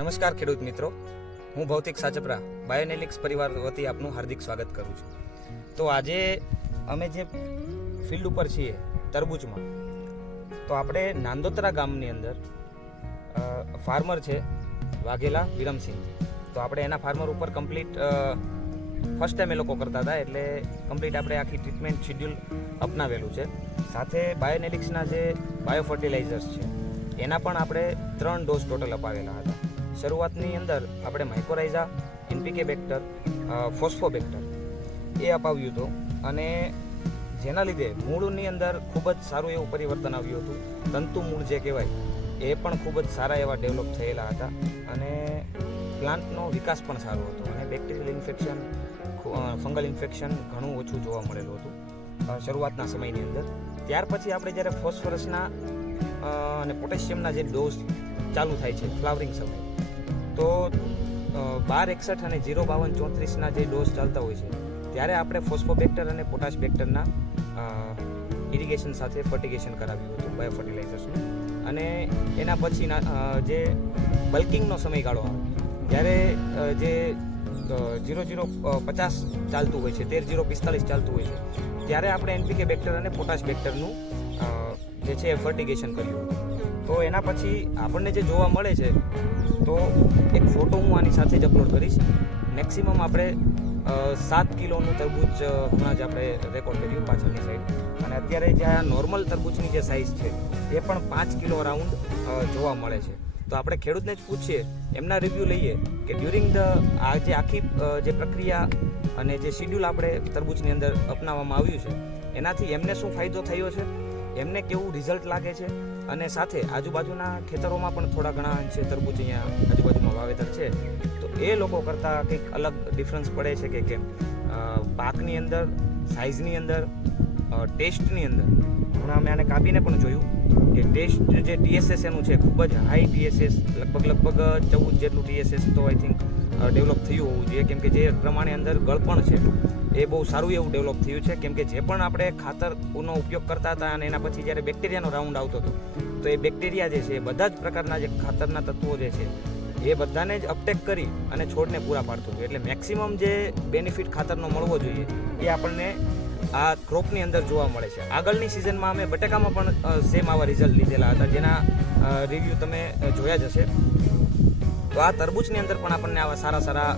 નમસ્કાર ખેડૂત મિત્રો. હું ભૌતિક સાચપરા, બાયોનેલિક્સ પરિવાર વતી આપનું હાર્દિક સ્વાગત કરું છું. તો આજે અમે જે ફિલ્ડ ઉપર છીએ, તરબૂચમાં, તો આપણે નાંદોતરા ગામની અંદર ફાર્મર છે, વાઘેલા વિરમસિંહજી. તો આપણે એના ફાર્મર ઉપર કમ્પ્લીટ ફર્સ્ટ ટાઈમ એ લોકો કરતા હતા, એટલે કમ્પ્લીટ આપણે આખી ટ્રીટમેન્ટ શિડ્યુલ અપનાવેલું છે. સાથે બાયોનેલિક્સના જે બાયો ફર્ટિલાઇઝર્સ છે, એના પણ આપણે ત્રણ ડોઝ ટોટલ અપાવેલા હતા. શરૂઆતની અંદર આપણે માઇકોરાઇઝા એનપીકે બેક્ટર ફોસ્ફોબેક્ટર એ અપાવ્યું હતું અને જેના લીધે મૂળની અંદર ખૂબ જ સારું એવું પરિવર્તન આવ્યું હતું. તંતુ મૂળ જે કહેવાય એ પણ ખૂબ જ સારા એવા ડેવલપ થયેલા હતા અને પ્લાન્ટનો વિકાસ પણ સારો હતો અને બેક્ટેરિયલ ઇન્ફેક્શન ફંગલ ઇન્ફેક્શન ઘણું ઓછું જોવા મળેલું હતું શરૂઆતના સમયની અંદર. ત્યાર પછી આપણે જ્યારે ફોસ્ફરસના અને પોટેશિયમના જે ડોઝ ચાલુ થાય છે ફ્લાવરિંગ સમય તો બાર એકસઠ અને જીરો બાવન ચોત્રીસના જે ડોઝ ચાલતા હોય છે, ત્યારે આપણે ફોસ્ફોબેક્ટર અને પોટાશ બેક્ટરના ઇરિગેશન સાથે ફર્ટિગેશન કરાવ્યું હતું બાયો ફર્ટિલાઇઝર્સનું અને એના પછીના જે બલ્કિંગનો સમયગાળો આવે ત્યારે જે જીરો જીરો પચાસ ચાલતું હોય છે, તેર જીરો પિસ્તાલીસ ચાલતું હોય છે, ત્યારે આપણે એનપીકે બેક્ટર અને પોટાશ બેક્ટરનું જે છે ફર્ટિગેશન કર્યું હતું. તો એના પછી આપણને જે જોવા મળે છે, તો એક ફોટો હું આની સાથે જ અપલોડ કરીશ. મેક્સિમમ આપણે સાત કિલોનું તરબૂચ હમણાં જ આપણે રેકોર્ડ કર્યું પાછળની સાઈડ અને અત્યારે જે આ નોર્મલ તરબૂચની જે સાઇઝ છે, એ પણ પાંચ કિલો રાઉન્ડ જોવા મળે છે. તો આપણે ખેડૂતને જ પૂછીએ, એમના રિવ્યૂ લઈએ કે ડ્યુરિંગ ધ આ જે આખી જે પ્રક્રિયા અને જે શિડ્યુલ આપણે તરબૂચની અંદર અપનાવવામાં આવ્યું છે, એનાથી એમને શું ફાયદો થયો છે? એમને કેવું રિઝલ્ટ લાગે છે? અને સાથે આજુબાજુના ખેતરોમાં પણ થોડા ઘણા અંશે તરબૂચ અહીંયા આજુબાજુમાં વાવેતર છે. તો એ લોકો કરતાં કંઈક અલગ ડિફરન્સ પડે છે કે કેમ? પાકની અંદર સાઇઝની અંદર ટેસ્ટની અંદર. હમણાં અમે આને કાપીને પણ જોયું કે ટેસ્ટ જે ટીએસએસ એનું છે, ખૂબ જ હાઈ ટીએસએસ લગભગ લગભગ ચૌદ જેટલું ટીએસએસ તો આઈ થિંક ડેવલપ થયું હોવું જોઈએ. કેમ કે જે પ્રમાણે અંદર ગળપણ છે, એ બહુ સારું એવું ડેવલપ થયું છે. કેમ કે જે પણ આપણે ખાતરનો ઉપયોગ કરતા હતા અને એના પછી જ્યારે બેક્ટેરિયાનો રાઉન્ડ આવતો હતો, તો એ બેક્ટેરિયા જે છે એ બધા જ પ્રકારના જે ખાતરના તત્વો જે છે, એ બધાને જ અપટેક કરી અને છોડને પૂરા પાડતું હતું. એટલે મેક્સિમમ જે બેનિફિટ ખાતરનો મળવો જોઈએ, એ આપણને આ ક્રોપની અંદર જોવા મળે છે. આગળની સિઝનમાં અમે બટેકામાં પણ સેમ આવા રિઝલ્ટ લીધેલા હતા. જેના રિવ્યૂ તમે જોયા જ હશે. તો આ તરબૂચની અંદર પણ આપણને આવા સારા સારા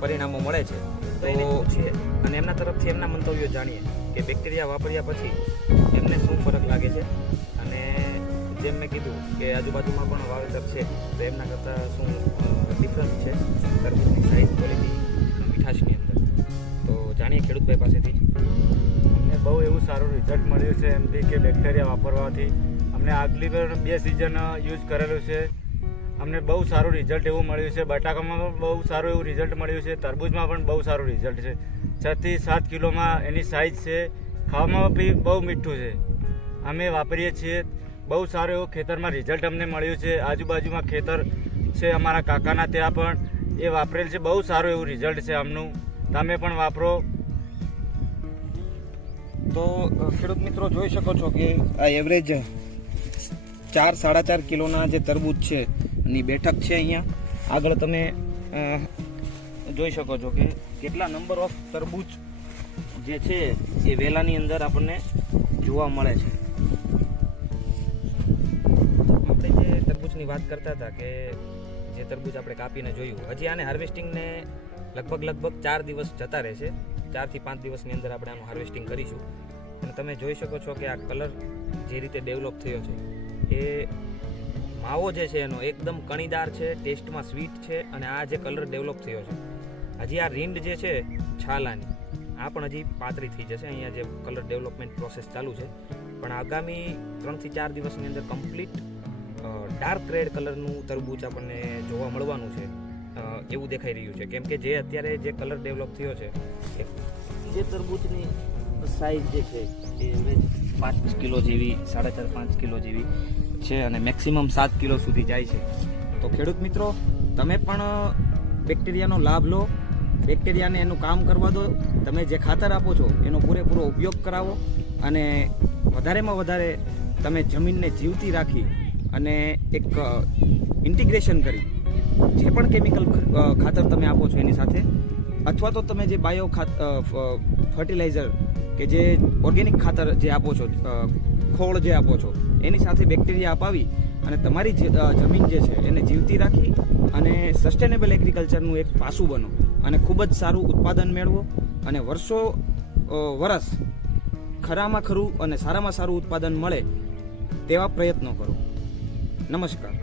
પરિણામો મળે છે. તો છે? અને એમના તરફથી એમના મંતવ્યો જાણીએ કે બેક્ટેરિયા વાપર્યા પછી એમને શું ફરક લાગે છે? અને જેમ મેં કીધું કે આજુબાજુમાં પણ વાવેતર છે તો એમના કરતાં શું ડિફરન્સ છે તરબૂચની સાઇઝ ક્વોલિટી મીઠાશની અંદર? તો જાણીએ ખેડૂતભાઈ પાસેથી. જ અમને બહુ એવું સારું રિઝલ્ટ મળ્યું છે એમ બી કે બેક્ટેરિયા વાપરવાથી. અમને આગલી બે સિઝન યુઝ કરેલું છે. અમને બહુ સારું રિઝલ્ટ એવું મળ્યું છે. બટાકામાં પણ બહુ સારું એવું રિઝલ્ટ મળ્યું છે. તરબૂજમાં પણ બહુ સારું રિઝલ્ટ છે. છથી સાત કિલોમાં એની સાઇઝ છે. ખાવામાં બી બહુ મીઠું છે. અમે વાપરીએ છીએ. બહુ સારું એવું ખેતરમાં રિઝલ્ટ અમને મળ્યું છે. આજુબાજુમાં ખેતર છે અમારા કાકાના ત્યાં પણ. એ વાપરેલ છે. બહુ સારું એવું રિઝલ્ટ છે આમનું. તમે પણ વાપરો. તો ખેડૂત મિત્રો જોઈ શકો છો કે આ એવરેજ ચાર, સાડા ચાર કિલોના જે તરબૂચ છે એની બેઠક છે અહીંયા. આગળ તમે જોઈ શકો છો કે કેટલા નંબર ઓફ તરબૂચ જે છે એ વેલાની અંદર આપણને જોવા મળે છે. આપણે જે તરબૂચની વાત કરતા હતા કે જે તરબૂચ આપણે કાપીને જોયું, હજી આને હાર્વેસ્ટિંગને લગભગ લગભગ ચાર દિવસ જતા રહેશે. ચારથી પાંચ દિવસની અંદર આપણે આનું હાર્વેસ્ટિંગ કરીશું. અને તમે જોઈ શકો છો કે આ કલર જે રીતે ડેવલપ થયો છે, એ માવો જે છે એનો એકદમ કણીદાર છે, ટેસ્ટમાં સ્વીટ છે અને આ જે કલર ડેવલપ થયો છે. હજી આ રીંડ જે છે છાલાની, આ પણ હજી પાતળી થઈ જશે. અહીંયા જે કલર ડેવલપમેન્ટ પ્રોસેસ ચાલુ છે. પણ આગામી ત્રણથી ચાર દિવસની અંદર કમ્પ્લીટ ડાર્ક રેડ કલરનું તરબૂચ આપણને જોવા મળવાનું છે. એવું દેખાઈ રહ્યું છે. કેમ કે જે અત્યારે જે કલર ડેવલપ થયો છે જે તરબૂચની સાઈઝ જે છે, એ પાંચ કિલો જેવી, સાડા ચાર પાંચ કિલો જેવી છે અને મેક્સિમમ સાત કિલો સુધી જાય છે. તો ખેડૂત મિત્રો, તમે પણ બેક્ટેરિયાનો લાભ લો. બેક્ટેરિયાને એનું કામ કરવા દો. તમે જે ખાતર આપો છો, એનો પૂરેપૂરો ઉપયોગ કરાવો. અને વધારેમાં વધારે તમે જમીનને જીવતી રાખી અને એક ઇન્ટિગ્રેશન કરી. જે પણ કેમિકલ ખાતર તમે આપો છો એની સાથે. અથવા તો તમે જે બાયો ફર્ટિલાઇઝર કે જે ઓર્ગેનિક ખાતર જે આપો છો ખોળ જે આપો છો, એની સાથે બેક્ટેરિયા અપાવી અને તમારી જમીન જે છે એને જીવતી રાખી અને સસ્ટેનેબલ એગ્રીકલ્ચરનું એક પાસું બનો અને ખૂબ જ સારું ઉત્પાદન મેળવો અને વર્ષો વરસ ખરામાં ખરું અને સારામાં સારું ઉત્પાદન મળે તેવા પ્રયત્નો કરો. નમસ્કાર.